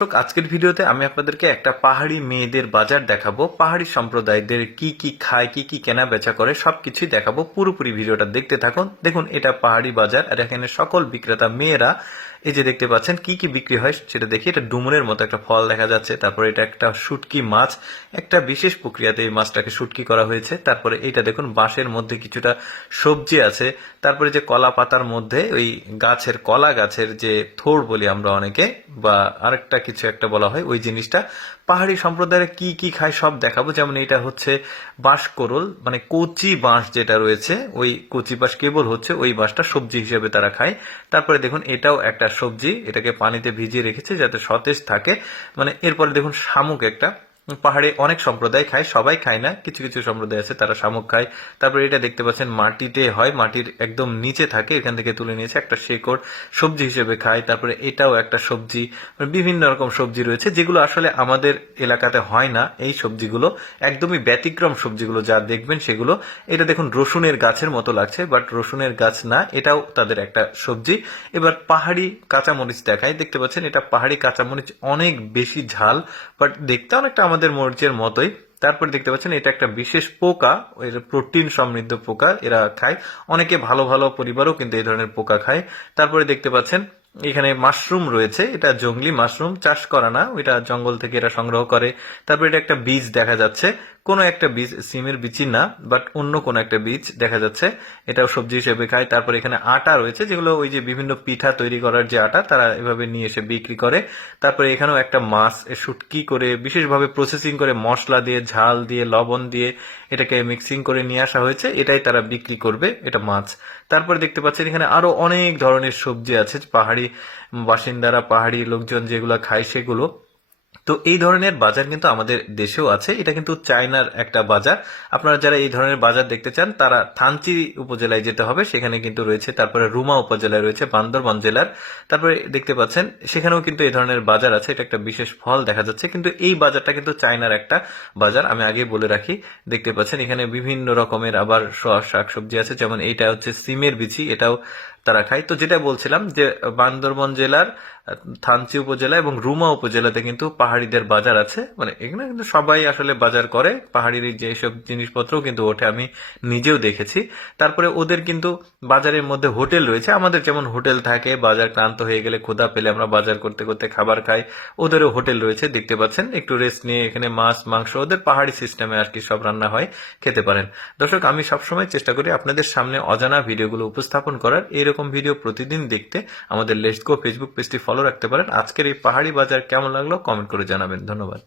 আজকের ভিডিওতে আমি আপনাদেরকে একটা পাহাড়ি মেয়েদের বাজার দেখাবো। পাহাড়ি সম্প্রদায়দের কি কি খায়, কি কি কেনা বেচা করে, সবকিছুই দেখাবো। পুরোপুরি ভিডিওটা দেখতে থাকুন। দেখুন, এটা পাহাড়ি বাজার আর এখানে সকল বিক্রেতা মেয়েরা এই যে দেখতে পাচ্ছেন, কি কি বিক্রি হয় সেটা দেখি। এটা ডুমুরের মতো একটা ফল দেখা যাচ্ছে, তারপরে এটা একটা শুটকি মাছ। একটা বিশেষ প্রক্রিয়াতে এই মাছটাকে শুটকি করা হয়েছে। তারপরে এটা দেখুন, বাঁশের মধ্যে কিছুটা সবজি আছে। তারপরে যে কলা পাতার মধ্যে ওই গাছের, কলা গাছের যে থোর বলি আমরা অনেকে, বা আরেকটা কিছু একটা বলা হয়, ওই জিনিসটা। পাহাড়ি সম্প্রদায়ের কি কি খায় সব দেখাবো। যেমন এটা হচ্ছে বাঁশ করল মানে কচি বাঁশ যেটা রয়েছে, ওই কচি বাঁশ কেবল হচ্ছে ওই বাঁশটা সবজি হিসেবে তারা খায়। তারপরে দেখুন, এটাও একটা সবজি, এটাকে পানিতে ভিজিয়ে রেখেছে যাতে সতেজ থাকে। মানে এরপরে দেখুন শামুক একটা। পাহাড়ে অনেক সম্প্রদায় খায়, সবাই খায় না, কিছু কিছু সম্প্রদায় আছে, তারা শামুক খায়। তারপরে এটা দেখতে পাচ্ছেন, মাটিতে হয়, মাটির একদম নিচে থাকে, এখান থেকে তুলে নিয়েছে একটা শেকড়, সবজি হিসেবে খায়। তারপরে এটাও একটা সবজি মানে বিভিন্ন রকম সবজি রয়েছে, যেগুলো আসলে আমাদের এলাকাতে হয় না। এই সবজিগুলো একদমই ব্যতিক্রম সবজিগুলো, যা দেখবেন সেগুলো। এটা দেখুন, রসুনের গাছের মতো লাগছে বাট রসুনের গাছ না, এটাও তাদের একটা সবজি। এবার পাহাড়ি কাঁচামরিচ দেখায়, দেখতে পাচ্ছেন, এটা পাহাড়ি কাঁচামরিচ অনেক বেশি ঝাল বাট দেখতে অনেকটা আমাদের মরিচের মতোই। তারপরে দেখতে পাচ্ছেন, এটা একটা বিশেষ পোকা প্রোটিন সমৃদ্ধ পোকা এরা খায়। অনেকে ভালো ভালো পরিবারও কিন্তু এই ধরনের পোকা খায়। তারপরে দেখতে পাচ্ছেন, এখানে মাশরুম রয়েছে, এটা জঙ্গলি মাশরুম, চাষ করা না, ওইটা জঙ্গল থেকে এরা সংগ্রহ করে। তারপরে এটা একটা বীজ দেখা যাচ্ছে কোনো একটা বীজ সিমের বীজই না বাট অন্য কোনো একটা বীজ দেখা যাচ্ছে। এটাও সবজি হিসেবে খায়। তারপর এখানে আটা রয়েছে, যেগুলো ওই যে বিভিন্ন পিঠা তৈরি করার যে আটা, তারা এভাবে নিয়ে এসে বিক্রি করে। তারপরে এখানেও একটা মাছ শুটকি করে, বিশেষভাবে প্রসেসিং করে মশলা দিয়ে, ঝাল দিয়ে, লবণ দিয়ে এটাকে মিক্সিং করে নিয়ে আসা হয়েছে। এটাই তারা বিক্রি করবে, এটা মাছ। তারপরে দেখতে পাচ্ছেন এখানে আরও অনেক ধরনের সবজি আছে। পাহাড়ি বাসিন্দারা, পাহাড়ি লোকজন যেগুলো খায় সেগুলো। তো এই ধরনের বাজার কিন্তু আমাদের দেশেও আছে। এটা কিন্তু চায়নার একটা বাজার। আপনারা যারা এই ধরনের বাজার দেখতে চান, তারা থানচি উপজেলায় যেতে হবে। সেখানে কিন্তু রয়েছে, তারপরে রুমা উপজেলায় রয়েছে, বান্দরবান জেলার। তারপরে দেখতে পাচ্ছেন, সেখানেও কিন্তু এই ধরনের বাজার আছে। এটা একটা বিশেষ ফল দেখা যাচ্ছে। কিন্তু এই বাজারটা কিন্তু চায়নার একটা বাজার। আমি আগে বলে রাখি, দেখতে পাচ্ছেন, এখানে বিভিন্ন রকমের আবার শাক সবজি আছে। যেমন এইটা হচ্ছে সিমের বিচি। এটাও তারা খায়। তো যেটা বলছিলাম যে, বান্দরবন জেলার থানচি উপজেলা এবং রুমা উপজেলাতে কিন্তু পাহাড়িদের বাজার আছে। মানে এখানে কিন্তু সবাই আসলে বাজার করে। পাহাড়ির যেসব জিনিসপত্রও কিন্তু ওঠে, আমি নিজেও দেখেছি। তারপরে ওদের কিন্তু বাজারের মধ্যে হোটেল রয়েছে। আমাদের যেমন হোটেল থাকে, বাজার ক্লান্ত হয়ে গেলে ক্ষুধা পেলে আমরা বাজার করতে করতে খাবার খাই। ওদেরও হোটেল রয়েছে, দেখতে পাচ্ছেন। একটু রেস্ট নিয়ে এখানে মাছ, মাংস, ওদের পাহাড়ি সিস্টেমে আর কি সব রান্না হয়, খেতে পারেন। দর্শক, আমি সবসময় চেষ্টা করি আপনাদের সামনে অজানা ভিডিওগুলো উপস্থাপন করার। এরকম ভিডিও প্রতিদিন দেখতে আমাদের লেটস ফেসবুক পেজটি ফলো রাখতে পারেন। আজকের এই পাহাড়ি বাজার কেমন লাগল কমেন্ট করে জানাবেন। ধন্যবাদ।